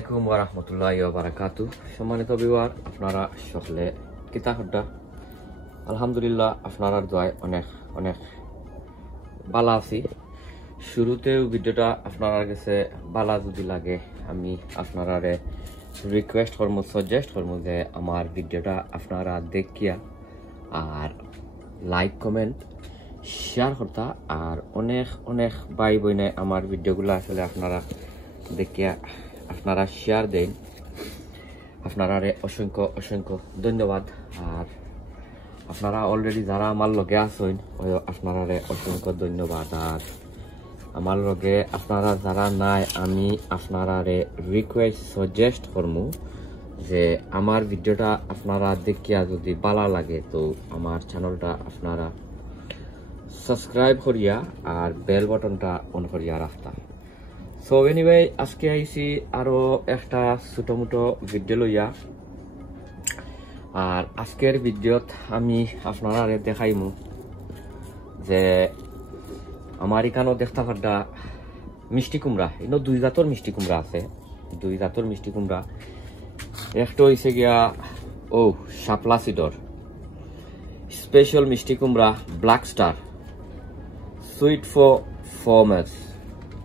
আলাইকুম ওয়া রাহমাতুল্লাহি ওয়া বারাকাতুহু। সম্মানিত ভিউয়ার, আপনারা সকলে কিতা হড্ডা? আলহামদুলিল্লাহ, আপনারা দোয়ায় অনেক অনেক ভালো আছি। শুরুতেও ভিডিওটা আপনারা কাছে ভালো যদি লাগে আমি আপনারা রিকোয়েস্ট করবো, সাজেস্ট করবো যে আমার ভিডিওটা আপনারা দেখিয়া আর লাইক কমেন্ট শেয়ার করতা। আর অনেক অনেক ভাই বোনে আমার ভিডিওগুলো আসলে আপনারা দেখিয়া আপনারা শেয়ার দেন, আপনারা অসংখ্য অসংখ্য ধন্যবাদ। আর আপনারা অলরেডি যারা আমার লগে আছেন আপনারা অসংখ্য ধন্যবাদ। আর আমার লগে আপনারা যারা নাই আমি আপনারা রিকোয়েস্ট সাজেস্ট করবো যে আমার ভিডিওটা আপনারা দেখিয়া যদি ভালো লাগে তো আমার চ্যানেলটা আপনারা সাবস্ক্রাইব করিয়া আর বেল বাটনটা অন করিয়া রাখতা। সো এনিওয়ে, আজকে আইছি আরো একটা ছোট মোটো ভিডিও লইয়া। আর আজকের ভিডিওত আমি আপনারা দেখাইমু যে আমার এখানেও দেখতে পারদা মিষ্টি কুমড়া। ইনো দুই জাতর মিষ্টি কুমড়া আছে, দুই জাতর মিষ্টি কুমড়া। একটা হয়েছে গিয়া শাপলা সিডর স্পেশাল মিষ্টি কুমড়া black star sweet for farmers.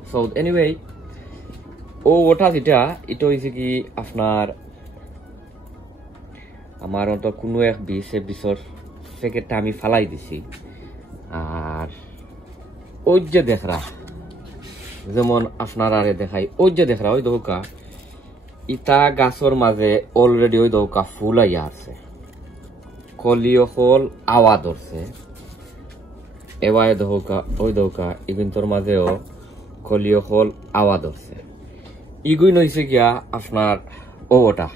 So anyway, ওটা যেটা এটা হয়েছে কি আপনার আমার অন্ত কোনো এক বিছর প্যাকেটটা আমি ফালাই দিছি। আর ওই যে দেখরা যেমন আপনারা দেখাই, ওই যে দেখরা ওই দৌকা ইটা গাছর মাঝে অলরেডি ওই দৌকা ফুল আইয়া আছে, কলিও ফল আওয়া ধরছে। এবার দৌকা ওই দৌকা ইগুন্তর মাঝেও কলিও ফল আওয়া ধরছে। ইগুই নইছে গিয়া আপনার ওটা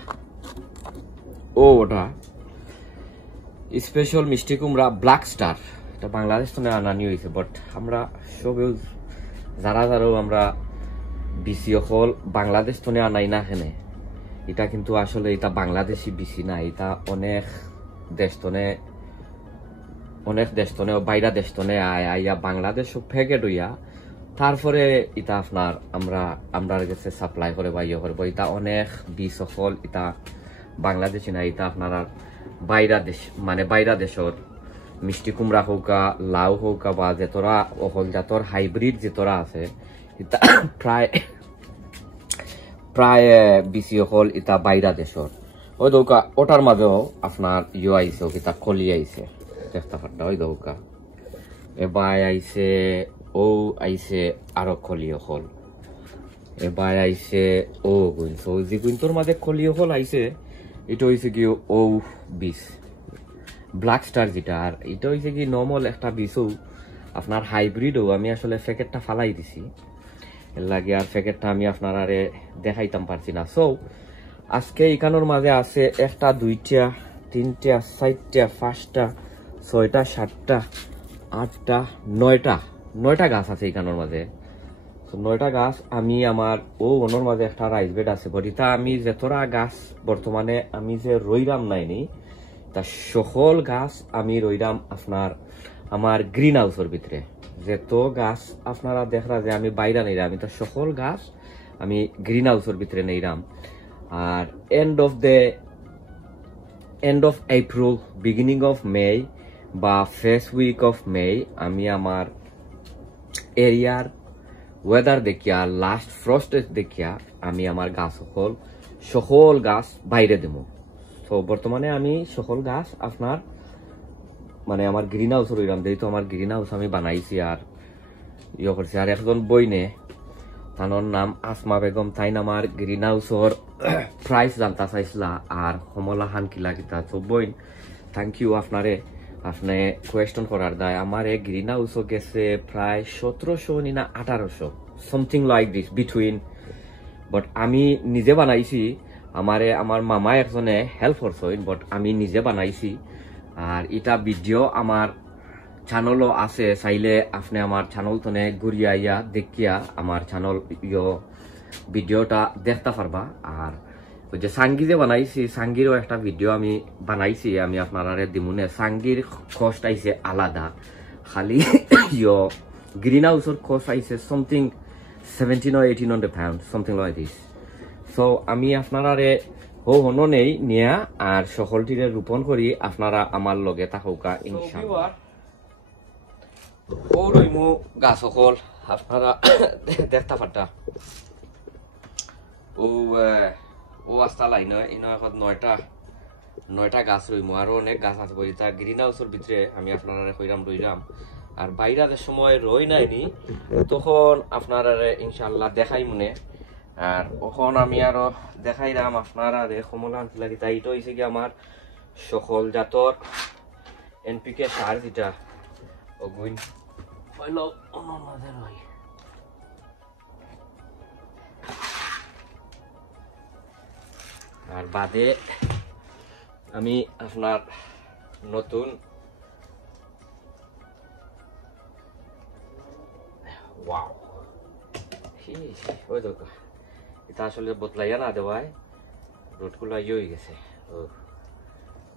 স্পেশাল মিষ্টি কুমড়া ব্ল্যাক স্টার। এটা বাংলাদেশ থেকে আনানি হয়েছে, বাট আমরা সবেও যারা আমরা বিসি হল বাংলাদেশ থেকে আনাই না হেনে। এটা কিন্তু আসলে এটা বাংলাদেশি বিসি না, এটা অনেক দেশ তনে বাইরা দেশ তনে আইয়া বাংলাদেশ প্যাকেট হইয়া তারপরে এটা আপনার আমরা কাছে সাপ্লাই করে বা ইয়ে করবো। এটা অনেক বীজ সফল, এটা বাংলাদেশি না, এটা আপনারা বাইরা দেশের মিষ্টি কুমড়া হোকা লাউ হোকা বা যেতরা অহল জাতর হাইব্রিড যেতরা আছে এটা প্রায় বেশি হল এটা বাইরা দেশের। ওই দৌকা ওটার মাঝেও আপনার ইয়ে আইছে, এটা কলি আইছে দেখতে পারটা। ওই দৌকা এবার আইছে আইছে আরো কলিও হল, এবার আইছে গুইন। সো যে গুইন্তর মাঝে কলিও হল আইছে এটা হয়েছে কি বীজ ব্ল্যাক স্টার যেটা। আর এটা হয়েছে কি নর্মাল একটা বীজও আপনার হাইব্রিডও। আমি আসলে প্যাকেটটা ফালাই দিছি, এর লাগে আর প্যাকেটটা আমি আপনারা দেখাইতাম পারছি না। সো আজকে এখানোর মাঝে আছে একটা, দুইটা, তিনটা, চারটা, পাঁচটা, ছয়টা, সাতটা, আটটা, নয়টা গাছ আছে এখানোর মাঝে। নয়টা গাছ আমি আমার ওনার মাঝে একটা রাইস বেড আছে। বাট এটা আমি যেতরা গাছ বর্তমানে আমি যে রইরাম নাইনি তা সকল গাছ আমি রইরাম আপনার আমার গ্রিন হাউসের ভিতরে। যেত গাছ আপনারা দেখরা যে আমি বাইরে নেইরাম, আমি তা সকল গাছ আমি গ্রিন হাউসের ভিতরে নেইরাম। আর end of April beginning of May বা ফার্স্ট উইক অফ মে আমি আমার এরিয়ার ওয়েদার দেখিয়া লাস্ট ফ্রস্ট দেখিয়া আমি আমার গাছ সকল গাছ বাইরে দেব। তো বর্তমানে আমি সকল গাছ আপনার আমার গ্রিন হাউস রইলাম, যেহেতু আমার গ্রিন হাউস আমি বানাইছি আর ইয়ে করছি। আর একজন বইনে তার নাম আসমা বেগম, তাই আমার গ্রিন হাউসর প্রাইস জানতে চাইছিলা আর কমলা হান কিলা কিতা। তো বইন থ্যাংক ইউ আপনি কোয়েশ্চন করার দায়। আমার গ্রিন হাউসও গেছে প্রায় 1700 না 1800 something like this between. But আমি নিজে বানাইছি, আমার মামা একজনে হেল্প করছে, বাট আমি নিজে বানাইছি। আর এটা ভিডিও আমার চ্যানেলও আছে, চাইলে আপনি আমার চ্যানেল তনে ঘুরিয়া আইয়া দেখিয়া আমার চ্যানেল ভিডিওটা দেখতে পারবা। আর ওই যে সাঙ্গি যে বানাইছি, সাঙ্গিরও একটা ভিডিও আমি বানাইছি, আমি আপনারা দিমুনে। সাঙ্গির কষ্ট আইছে আলাদা, খালি গ্রিন হাউসের কষ্ট আইছে something 17 or 1800 pounds, something like this. So আমি আপনারা হনো নেই নিয়া আর সকলটিরে রোপণ করি আপনারা আমার লগে থাকুকা ইনশাআল্লাহ। ও রইমু গাছ সকল আপনারা দেখতা পারতা ও আস্তা লাইন এখন 9টা গাছ রইমু আর অনেক গাছ আছে তা গ্রিন হাউসের ভিতরে আমি আপনারা কইরাম রইলাম আর বাইরে যে সময় রই নাইনি তখন আপনারা ইনশাআল্লাহ দেখাই মনে আর এখন আমি আরো দেখাইলাম আপনারা কমলা আনতে লাগি তাই এটা হয়েছে কি আমার সকল জাতর এনপিকে সার যেটা অগুইন হইল অন্যদের হয় আর বাদে আমি আপনার নতুন ওয়াও ওই দেখো এটা আসলে বদলাইয়া না দেওয়ায় রোডগুলো হয়ে গেছে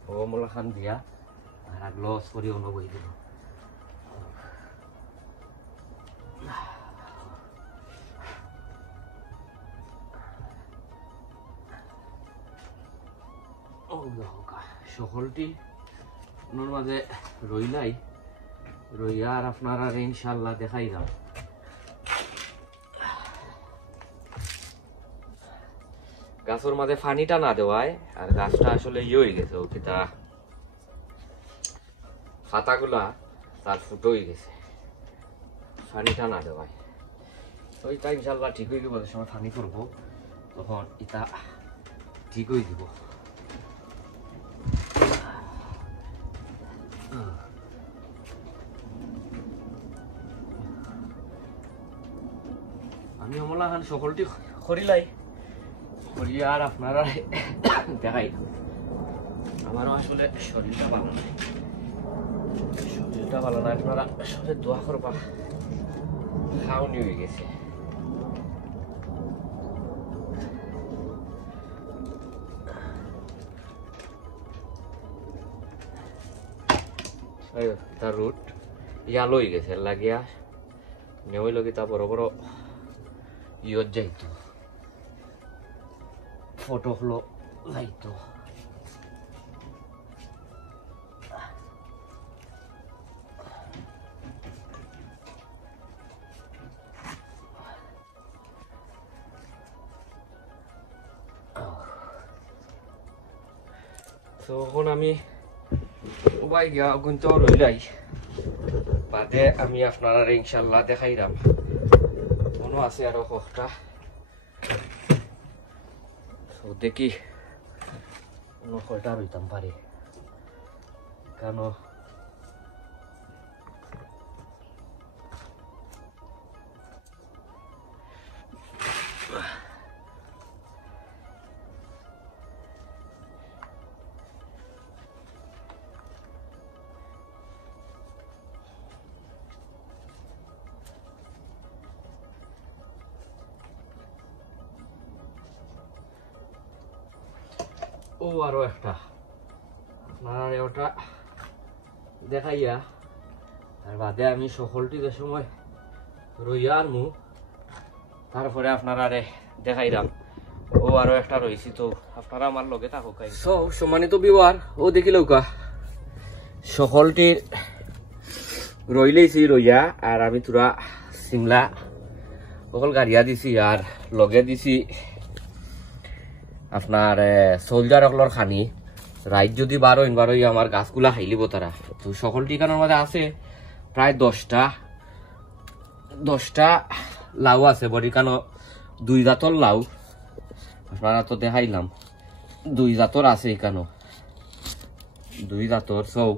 ও মোলা খান দিয়া আর লস করি অন্য বই দিব সকলটি ওনার মাঝে রইলাই রইয়া আর আপনারা ইনশাল্লাহ দেখাই দাও গাছের মাঝে পানিটা না দেওয়ায় আর গাছটা আসলে হয়ে গেছে ও কিতা পাতাগুলা তার ফুটো হয়ে গেছে পানিটা না দেওয়ায় ওইটা ইনশাল্লাহ ঠিক হয়ে গেছে সময় পানি করবো তখন এটা ঠিক হয়ে দিব আমি অমলা খান সকলটি করিলাই করিয়া আর আপনারা দেখাই আমারও আসলে শরীরটা ভালো নাই আপনারা আসলে দোয়া করবা খাওনি হয়ে গেছে তার রুট ইয়ালো হয়ে গেছে লাগিয়া নেওয়াই লগে তা বড় বড় ইয়ত যাইতো ফটো হলো লাইতো তো এখন আমি ওবাই গিয়া গুনতে রইলাই বাদে আমি আপনারা ইনশাল্লাহ দেখাইলাম মনে আছে আরো কটা দেখি অন্য কয়টা রইতাম পারে কেন ও আরো একটা আপনারা ওটা দেখাইয়া আর বাদে আমি সকলটি যে সময় রইয়া আনমু তারপরে আপনারা দেখাইলাম ও আরো একটা রয়েছি তো আপনারা আমার লগে থাকুক সম্মানিত বিওয়ার ও দেখিলেও কা সকলটির রইলেইছি রইয়া আর আমি তোরা সিমলা সকল গাড়িয়া দিছি আর লগে দিছি আপনার সোলজার অকলর খানি রাইত যদি বারোই আমার গাছগুলা খাইলিব তারা তো সকল ঠিকানার মধ্যে আছে প্রায় 10টা লাউ আছে বড়ি কেন 2 জাতর লাউ আপনারা তো দেখাইলাম 2 জাতর আছে এখানো 2 জাতর সৌ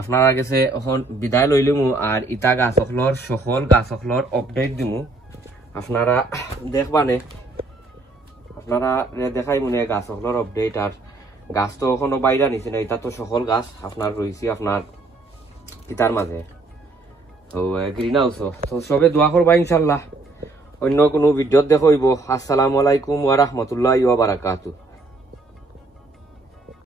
আপনারা গেছে এখন বিদায় লইলিমু আর ইটা গাছ অকলর সকল গাছ অকলর আপডেট দিমু আপনারা দেখবানে আপনারা দেখাই মনে গাছ সকলের আপডেট আর গাছ তো এখনো বাইরে নিছে না এটা তো সকল গাছ আপনার রয়েছে আপনার পিতার মাঝে তো গ্রিন হাউস তো সবে দোয়া করবা ইনশাল্লাহ অন্য কোনো ভিডিও দেখাইব। আসসালামু আলাইকুম ওয়া রাহমাতুল্লাহি ওয়া বারাকাতুহু।